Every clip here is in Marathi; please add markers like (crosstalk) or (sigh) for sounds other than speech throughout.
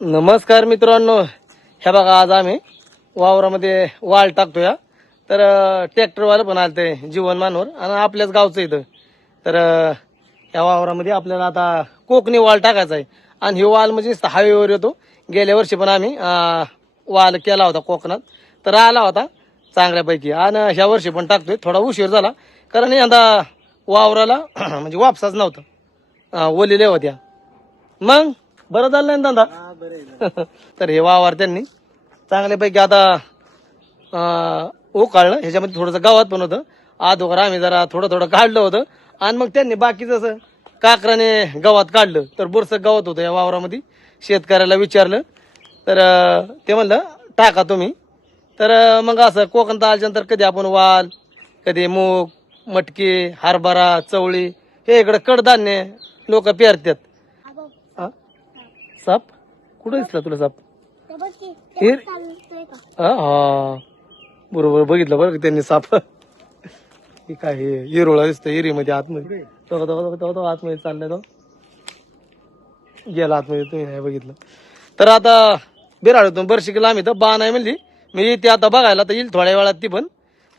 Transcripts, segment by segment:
नमस्कार मित्रांनो. ह्या बघा आज आम्ही वावरामध्ये वाल टाकतोय. हा. तर ट्रॅक्टरवालं पण आलं ते आणि आपल्याच गावचं इथं. तर या ह्या वावरामध्ये आपल्याला आता कोकणी वाल टाकायचा आहे. आणि ही वाल म्हणजे हायवेवर येतो. गेल्या वर्षी पण आम्ही वाल केला होता कोकणात. तर आला होता चांगल्यापैकी. आणि ह्या वर्षी पण टाकतोय. थोडा उशीर झाला. कारण यंदा वावराला (clears throat) म्हणजे वापसाच नव्हता. अं, होत्या. मग बरं झालं नाही ना धंदा (laughs) तर हे वावर त्यांनी चांगल्यापैकी आता उकाळलं. ह्याच्यामध्ये थोडंसं गावात पण होतं. अगोदर आम्ही जरा थोडं थोडं काढलं होतं. आणि मग त्यांनी बाकीचं असं काकराने गावात काढलं. तर बुरसं गावात होतं या वावरामध्ये. शेतकऱ्याला विचारलं. तर ते म्हणलं टाका तुम्ही. तर मग असं कोकणात आल्याच्यानंतर कधी आपण वाल कधी मूग मटकी हरभरा चवळी हे इकडं कडधान्य लोक पेरतात. हा? साप? कुठं दिसला तुला साप? हा हा. बरोबर बघितलं बरं त्यांनी साप? हे काय हे? हिरोळा दिसतं हिरीमध्ये आतमध्ये. तो तो तो- तो- तो आतमध्ये चाललाय तो. गेला आतमध्ये तुम्ही नाही बघितलं. तर आता बिराडूतून बरशी किलो आम्ही तर बा नाही म्हणली. मी ते आता बघायला तर येईल थोड्या वेळात ती पण.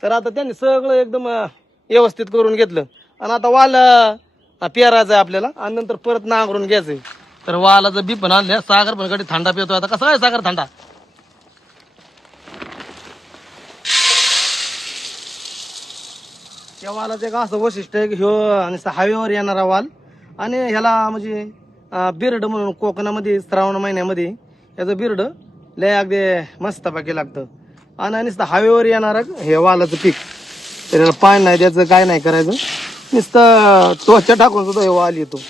तर आता त्यांनी सगळं एकदम व्यवस्थित करून घेतलं. आणि आता वाल पेरायचं आहे आपल्याला. आणि नंतर परत नांगरून घ्यायचंय तर वालाचं बी पण आणलं सागर पण कडे थंडा पिवतो आता कसा आहे सागर थंडा? त्या वालाचं एक असं वैशिष्ट्य आहे की ह्यो आणि हायवेवर येणारा वाल आणि ह्याला म्हणजे अं, बिर्ड म्हणून कोकणामध्ये श्रावण महिन्यामध्ये याचं बिर्ड लय अगदी मस्तपैकी लागतं. आणि नुसतं हवेवर येणारं हे वालाचं पीक. त्याला पाणी नाही द्यायचं काय नाही करायचं. नुसतं त्वचा टाकून सुद्धा हे वाल येतो.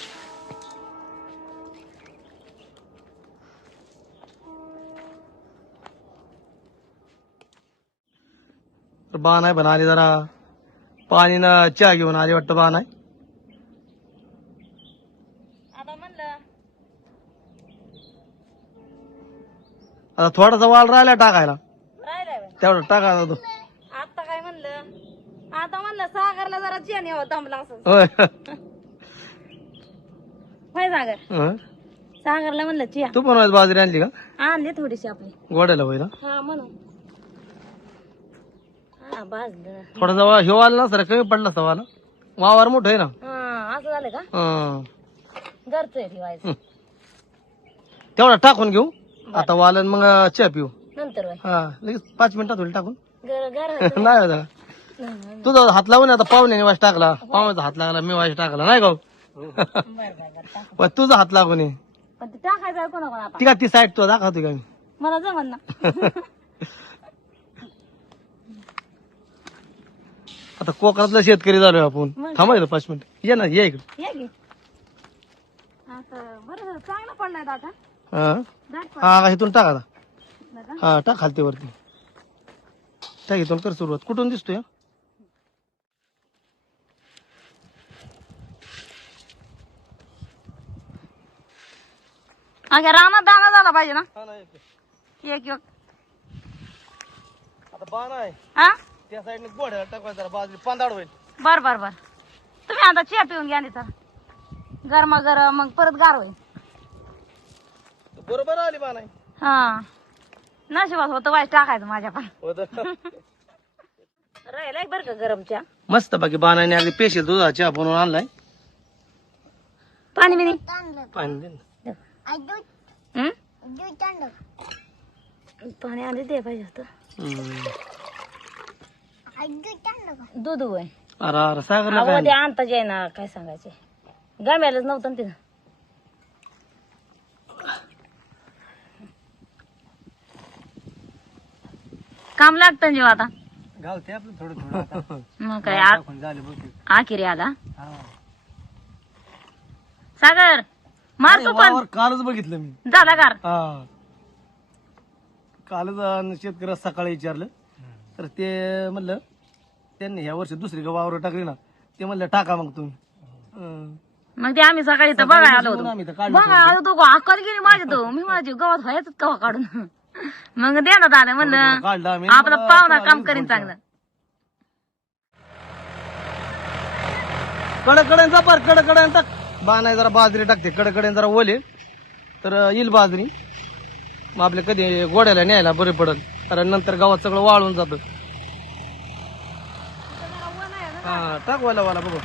तर बा नाही पण आली जरा. पाणीनं चहा घेऊन आली वाटतं बा नाही आता थोडासा वाल राहिला टाकायला. तेवढा टाकायचा तो. आता काय म्हणलं? आता म्हणलं सागरला जरा चेन यावं दमला असं. होय. होय सागर. हं. सागरला म्हणलं चिया तू पण आज बाजरी आणली का? आणली थोडीशी आपली. गोड्याला होईल? हा म्हणून. हा भाजलं थोडासा वा ह्यो वाल नसता कमी पडला असता वाला वावर मोठं आहे ना. हा असं झालं का? हं. घरचं आहे ठेवायचं. तेवढा टाकून घेऊ. आता वालन मग चहा पिऊ. नंतर वय हा लगेच पाच मिनिटात होईल टाकून. घर घर (laughs) नाही होता. तुझा हात लावून आता पाहुण्याने वाश टाकला. पाहुण्याचा हात लागला मी वाश टाकला. नाही गाव पण तुझा हात लागून ये. पण ते टाकायचं आहे कोणा कोण आता. ती का ती साईड तो दाखवते का मी? मला जमन ना. (laughs) आता कोकणातला शेतकरी झालोय आपण. मग थांबायचं पाच मिनिट. ये ना ये इकडे. या की. आता बरं झालं, चांगलं पडलाय हा? दाट हा इथून टाक आता. हा टाक खालती वरती. टाक इथून कर सुरुवात. कुठून दिसतोय? हा? अगे रानात दाना झाला पाहिजे ना. एक एक. आता बाण आहे. हा? त्या साईडने टाकायचं जरा पांदाड होईल. बर बर बर. तुम्ही आता चिया पिऊन घ्या नाही तर गरमा गरम मग परत गार होईल. बरोबर आली बाण आहे हा. नशिबात होतं वाईट टाकायचं माझ्या पण. होतं. राहिलाय बर का गरम चहा? मस्त बाकी बाणाने अगदी पेशल दुधा चहा बनवून आणलाय. पाणी बिनी पाणी दे ना. हं? पाणी आधी दे पाहिजे होतं. हम्म. दूध होय. अरे अरे सागरला अहो काय. ते आणता काय सांगायचे. गम्यालाच नव्हतं ना तिथं. काम लागतं जीव आता. घालते आपलं थोडं थोडं आता. (laughs) मग काय आ- टाकून झाले बहुतेक. आखिरी आला हा. सागर मारतो पण. वावर कालच बघितलं मी. झाला हा. कालच अं, शेतकऱ्या सकाळी विचारलं. तर ते म्हणलं त्यांनी ह्या वर्षी दुसरी का वावर टाकली ना ते म्हणलं टाका मग तुम्ही. मग ते आम्ही सकाळी तर बघायला आलो होतो. आम्ही तर काढलं बघायला आलो होतो अक्कल गेली माझी तो. मी माझी गवत व्हायचं कवा काढून. (laughs) मग देण्यात आलं म्हणलं काढलं आम्ही आपला पाहुणा काम करीन. चांगलं. कडकड्यांचा पार कडकड्यांचा आहे जरा बाजरी टाकते कडकड्यान जरा ओले. तर अं, येईल बाजरी. मग आपले कधी गोड्याला न्यायला बरे पडल. कारण नंतर गावात सगळं वाळून जातं हा टाक वाला वाला बघू.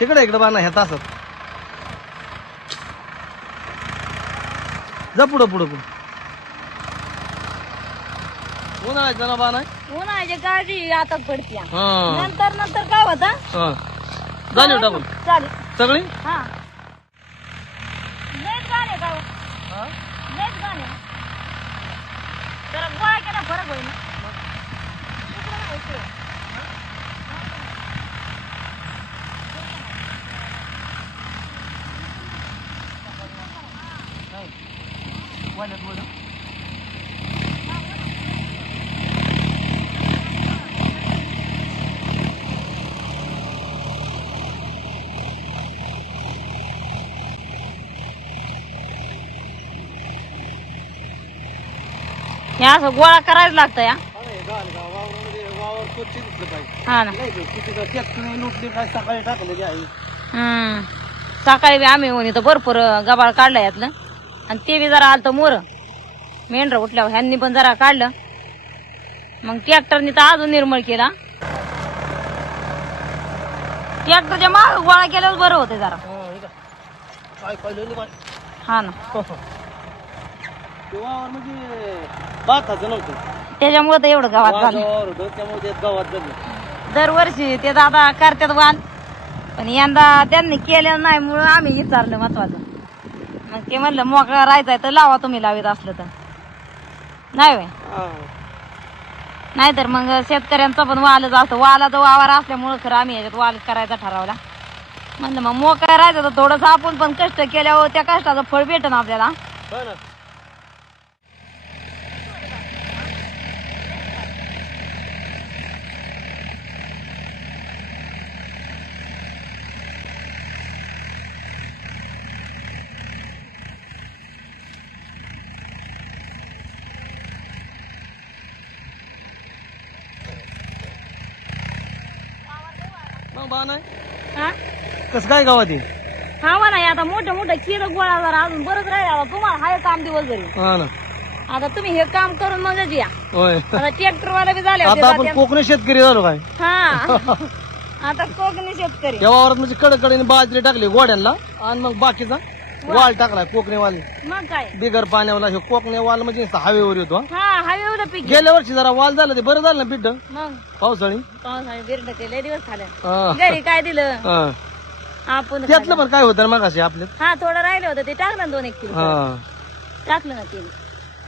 तिकडे इकडे बाणा ह्या तासात. जा पुढं पुढं पुढं. बाणा उन्हाळ्याची काळजी आता पडते हा. नंतर नंतर काय होता हा. झाली टाकून. चालेल. सगळी? हा. लयच गाणे का लयच गाणे जरा गोळा केला फरक होईल. हे असं गोळा करायला लागतं या. हा ना. काय सकाळी टाकलेली आहे. हम्म. सकाळी बी आम्ही होऊन इथं भरपूर गबाळ काढलं यातलं आणि ते बी जरा आलतं मोर. मेंढर उठल्यावर ह्यांनी पण जरा काढलं. मग ट्रॅक्टरनी तर अजून निर्मळ केला. ट्रॅक्टरच्या माग गोळा केल्यावर बरं होतं जरा. बाय हा ना. तेव्हा म्हणजे बाथाचं नव्हतं. त्याच्यामुळे तर एवढं गावात झालं. दरवर्षी ते दादा करतात वाण पण यंदा त्यांनी केलेलं नाही म्हणून आम्ही विचारलं महत्वाचं. मग ते म्हणलं मोकळा राहायचा तर लावा तुम्ही लावित असलं तर. नाही होय? नाहीतर मग शेतकऱ्यांचा पण वालच असतं. वालाचा वावर असल्यामुळं खरं आम्ही याच्यात वाल करायचा ठरवला. म्हणलं मग मोकळा राहायचं तर थोडंसं आपण पण कष्ट केल्यावर त्या कष्टाचं फळ भेटन आपल्याला. हो ना. नाही हा? कसं काय गावात हा म्हणा आता मोठं मोठं केलं गोळा जरा अजून बरंच राहिलं. आता तुम्हाला हाय काम दिवस जरी हा ना. आता तुम्ही हे काम करून मग या होय. आता ट्रॅक्टर वाला बी झाले होते आता आपण जात्यात. कोकणी शेतकरी झालो काय? हा. (laughs) आता कोकणी शेतकरी. या वावरात म्हणजे कडकडीने बाजरी टाकली गोड्यांना. आणि मग बाकीचा? वाल टाकलाय कोकणी वाल. मग काय? बिगर पाण्यावाला हे कोकणी वाल म्हणजे नुसता हवेवर येतो हा. गेल्या वर्षी जरा वाल झालं ते बरं झालं ना पिठ? मग? पावसाळी? पावसाळी बिरड ते लय दिवस झाले. हा. घरी काय दिलं? हा. आपण त्यातलं पण काय होतं मग असे आपले? हा थोडं राहिलं होतं ते टाकलं ना दोन एक किलो. हा. टाकलं ना ते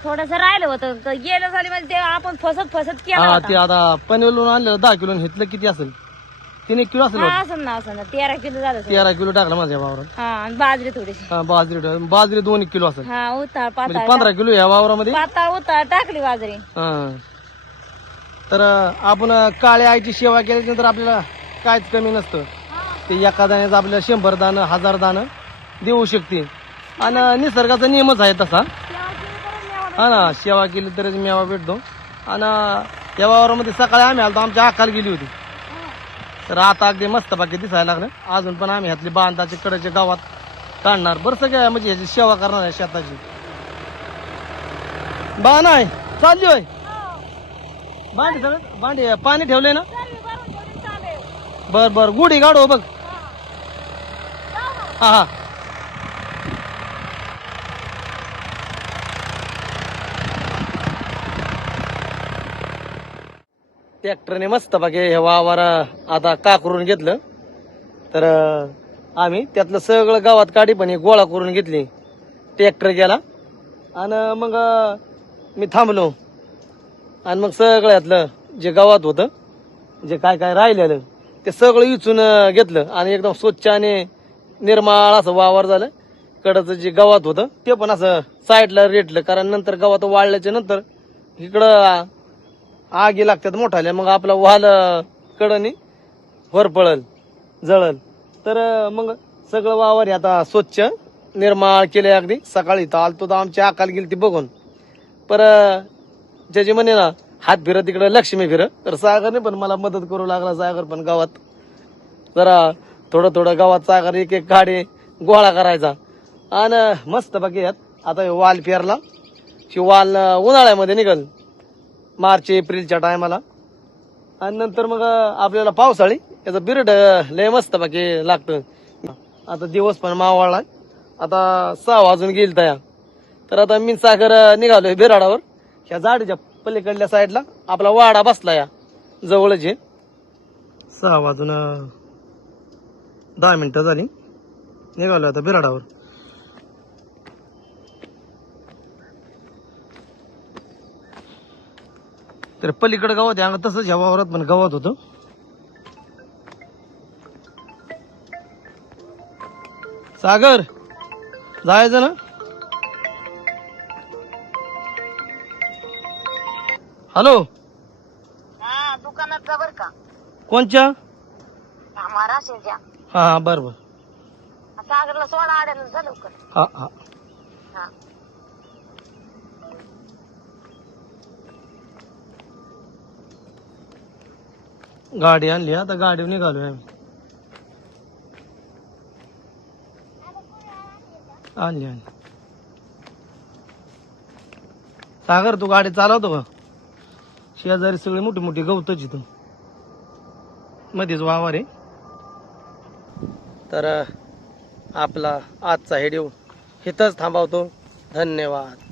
थोडस राहिलं होतं क- गेलं झाली म्हणजे ते आपण फसत फसत केला हा होता. ते आता पनवेलून आणलेलं दहा किलो घेतलं किती असेल? तीन एक किलो असेल हा. असं ना असं ना. तेरा किलो झालं सगळं. तेरा किलो टाकला माझ्या वावरात. हा आणि बाजरी थोडीशी. हा, बाजरी बाजरी दोन एक किलो असेल. हा उतार म्हणजे पाताळ पंधरा किलो या वावरामध्ये? पाताळ उतार टाकली बाजरी. हा. तर अं, आपण अं, काळ्या आईची सेवा केल्यानंतर आपल्याला काहीच कमी नसतं. ते एका दाण्याचं आपल्याला शंभर दाणं हजार दाणं देऊ शकते. आणि निसर्गाचा नियमच आहे तसा. हा ना सेवा केली तरच मेवा भेटतो. आणि या वावरामध्ये सकाळी आम्ही आलतो आमच्या अकाल गेली होती. तर आता अगदी मस्त बाकी दिसायला लागलं. अजून पण आम्ही ह्यातली बांधाचे कडेच्या गावात काढणार. बरं सगळ्या म्हणजे ह्याची सेवा करणार आहे शेताची. बा नाही चालली होय. भांडी सगळं? भांडी पाणी ठेवले ना? बर बर. गुढी गाडो बघ. हा हा. ट्रॅक्टरने मस्त बाकी हे वावर आता काकरून घेतलं. तर आम्ही त्यातलं सगळं गावात काढी पण गोळा करून घेतली. ट्रॅक्टर गेला. आणि मग मी थांबलो. आणि मग सगळ्यातलं जे गावात होतं जे काय काय राहिलेलं ते सगळं विचून घेतलं. आणि एकदम स्वच्छ आणि निर्माळ असं वावर झालं. कडचं जे गावात होतं ते पण असं साईडला रेटलं. कारण नंतर गावात वाळल्याच्या नंतर इकडं आगी लागतात मोठाल्या मग आपला वाल कडनी वर पळल जळल. तर मग सगळं वावर आता स्वच्छ निर्माळ केले अगदी. सकाळी तर आलतो तर आमची अकाल गेली ती बघून. पर ज्याची म्हणे ना हात फिरत तिकडे लक्ष्मी फिर तर सागरने पण मला मदत करू लागला सागर पण गावात. जरा थोडं थोडं गावात सागर एक एक गाडी गोळा करायचा. आणि मस्त बाकी यात. आता वाल फेरला वाल उन्हाळ्यामध्ये निघल. मार्च एप्रिलच्या टायमाला आणि नंतर मग आपल्याला पावसाळी याचं बिरड लय मस्त बाकी लागतं. आता दिवस पण मावळला आता सहा वाजून गेल तया. तर आता मी साखर निघालोय बिराडावर. ह्या झाडीच्या पलीकडल्या साईडला आपला वाडा बसला या जवळच आहे. सहा वाजून दहा मिनिटं झाली. निघालो आता बिराडावर. तर पलीकडे गावात आहे. अंग तसंच ह्या वावरात पण गावात होतं. सागर जायचं ना? हॅलो? हा दुकानात जा बर का. कोणच्या? हा हा बरं बरं. सागरला सोडा आड्याला जा लवकर. हा हा. हा. गाडी आणली आता गाडीवर निघालोय आम्ही. आणली आणली. सागर तू गाडी चालवतो का? शेजारी सगळी मोठी मोठी गवतच इथं. मध्येच वावर आहे. तर आपला आजचा व्हिडिओ इथंच थांबवतो. धन्यवाद.